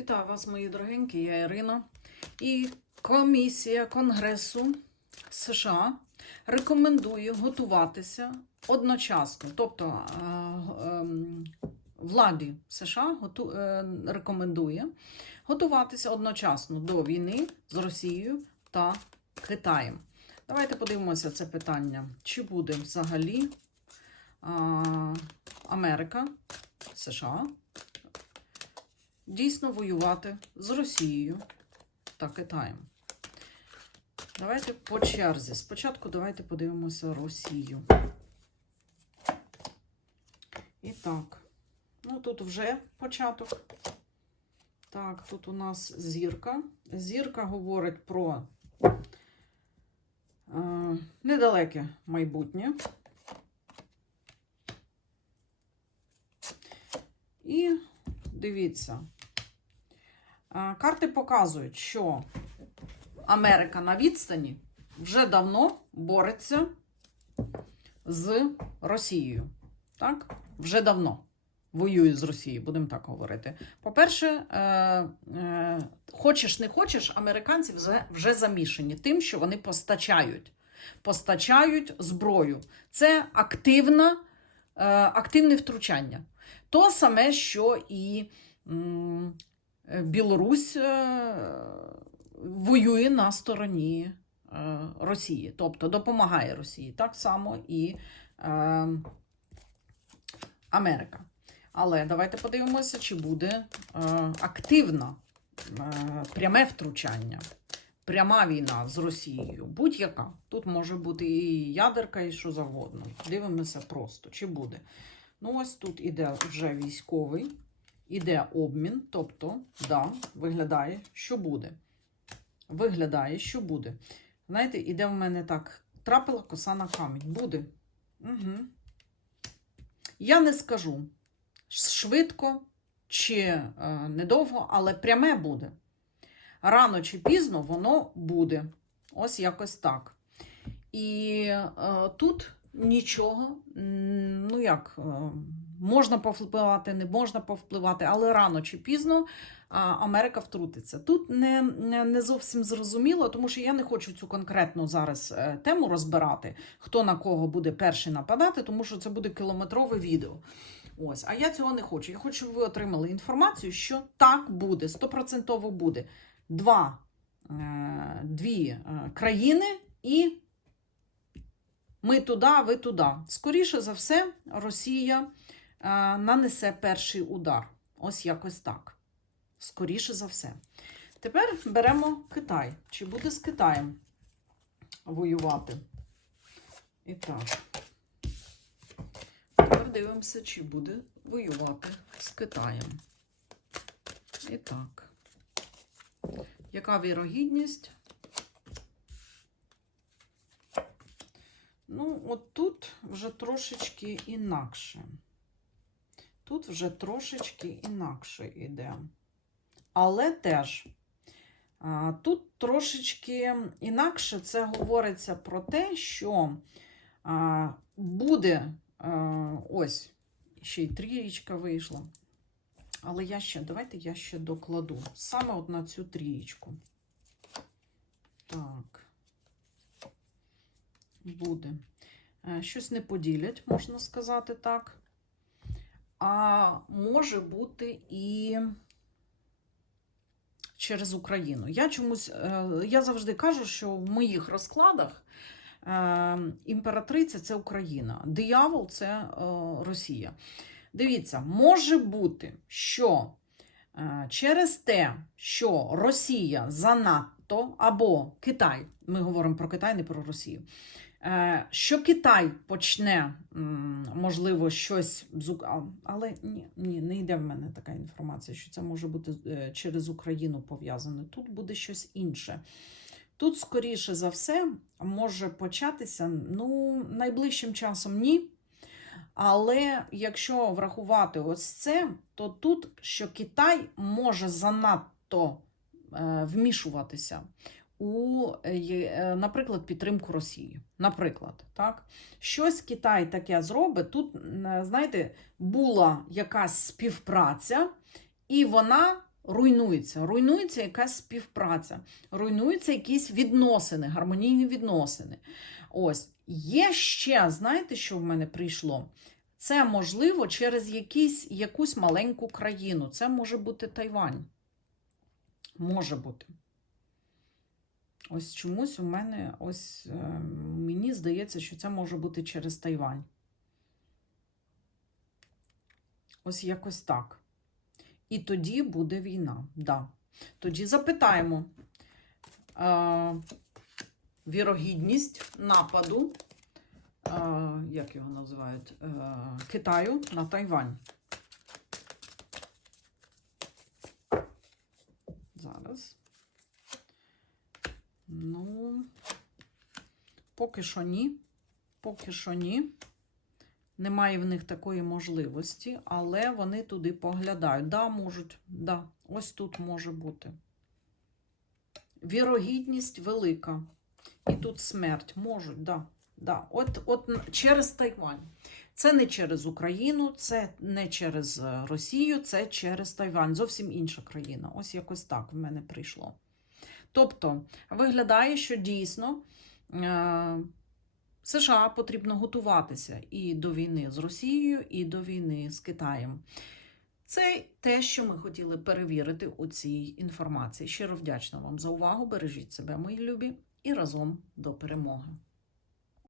Вітаю вас, мої дорогенькі, я Ірина. І комісія Конгресу США рекомендує готуватися одночасно. Тобто е, ем, владі США е, рекомендує готуватися одночасно до війни з Росією та Китаєм. Давайте подивимося це питання. Чи буде взагалі Америка, США дійсно воювати з Росією та Китаєм. Давайте по черзі. Спочатку давайте подивимося Росію. І так, ну тут вже початок. Так, тут у нас зірка. Зірка говорить про е, недалеке майбутнє. І дивіться. А, Карти показують, що Америка на відстані вже давно бореться з Росією. Так? Вже давно воює з Росією, будемо так говорити. По-перше, е, е, хочеш не хочеш, американці вже, вже замішані тим, що вони постачають. Постачають зброю. Це активна, е, активне втручання. То саме, що і е, Білорусь е, воює на стороні е, Росії, тобто допомагає Росії. Так само і е, Америка. Але давайте подивимося, чи буде е, активна е, пряме втручання, пряма війна з Росією. Будь-яка. Тут може бути і ядерка, і що завгодно. Дивимося просто, чи буде. Ну, ось тут іде вже військовий, іде обмін, тобто, да, виглядає, що буде. Виглядає, що буде. Знаєте, іде в мене так: трапила коса на камінь. Буде. Угу. Я не скажу швидко чи е, недовго, але пряме буде. Рано чи пізно воно буде. Ось якось так. І е, тут нічого, ну як, е, можна повпливати, не можна повпливати, але рано чи пізно Америка втрутиться. Тут не, не, зовсім зрозуміло, тому що я не хочу цю конкретну зараз е, тему розбирати, хто на кого буде перший нападати, тому що це буде кілометрове відео. Ось, а я цього не хочу. Я хочу, щоб ви отримали інформацію, що так буде, стопроцентово буде. Два, е, дві е, країни і ми туди, ви туди. Скоріше за все, Росія нанесе перший удар. Ось якось так. Скоріше за все. Тепер беремо Китай. Чи буде з Китаєм воювати? І так. Тепер дивимося, чи буде воювати з Китаєм. І так. Яка вірогідність? Ну, от тут вже трошечки інакше. Тут вже трошечки інакше йде. Але теж тут трошечки інакше це говориться про те, що буде ось ще й трієчка вийшла. Але я ще, давайте я ще докладу саме от на цю трієчку. Так буде. Е, Щось не поділять, можна сказати так. А може бути і через Україну. Я чомусь, е, я завжди кажу, що в моїх розкладах е, імператриця це Україна, диявол це е, Росія. Дивіться, може бути, що через те, що Росія занадто або Китай, ми говоримо про Китай, не про Росію. Е, Що Китай почне, можливо, щось але ні, ні, не йде в мене така інформація, що це може бути е, через Україну пов'язане. Тут буде щось інше. Тут, скоріше за все, може початися ну, найближчим часом ні. Але якщо врахувати ось це, то тут, що Китай може занадто вмішуватися у, е, е, наприклад, підтримку Росії. Наприклад, так? Щось Китай таке зробить. Тут, е, знаєте, була якась співпраця, і вона руйнується. Руйнується якась співпраця, руйнуються якісь відносини, гармонійні відносини. Ось є ще, знаєте, що в мене прийшло? Це можливо через якісь, якусь маленьку країну. Це може бути Тайвань. Може бути. Ось чомусь у мене, ось е, мені здається, що це може бути через Тайвань. Ось якось так. І тоді буде війна. Да. Тоді запитаємо е, вірогідність нападу, е, як його називають, е, Китаю на Тайвань. Зараз. Ну, поки що ні. Поки що ні. Немає в них такої можливості, але вони туди поглядають. Да, можуть, да, ось тут може бути. Вірогідність велика. І тут смерть можуть, да. Да. От, от через Тайвань. Це не через Україну, це не через е, Росію, це через Тайвань. Зовсім інша країна. Ось якось так в мене прийшло. Тобто, виглядає, що дійсно е, США потрібно готуватися і до війни з Росією, і до війни з Китаєм. Це те, що ми хотіли перевірити у цій інформації. Щиро вдячна вам за увагу. Бережіть себе, мої любі, і разом до перемоги.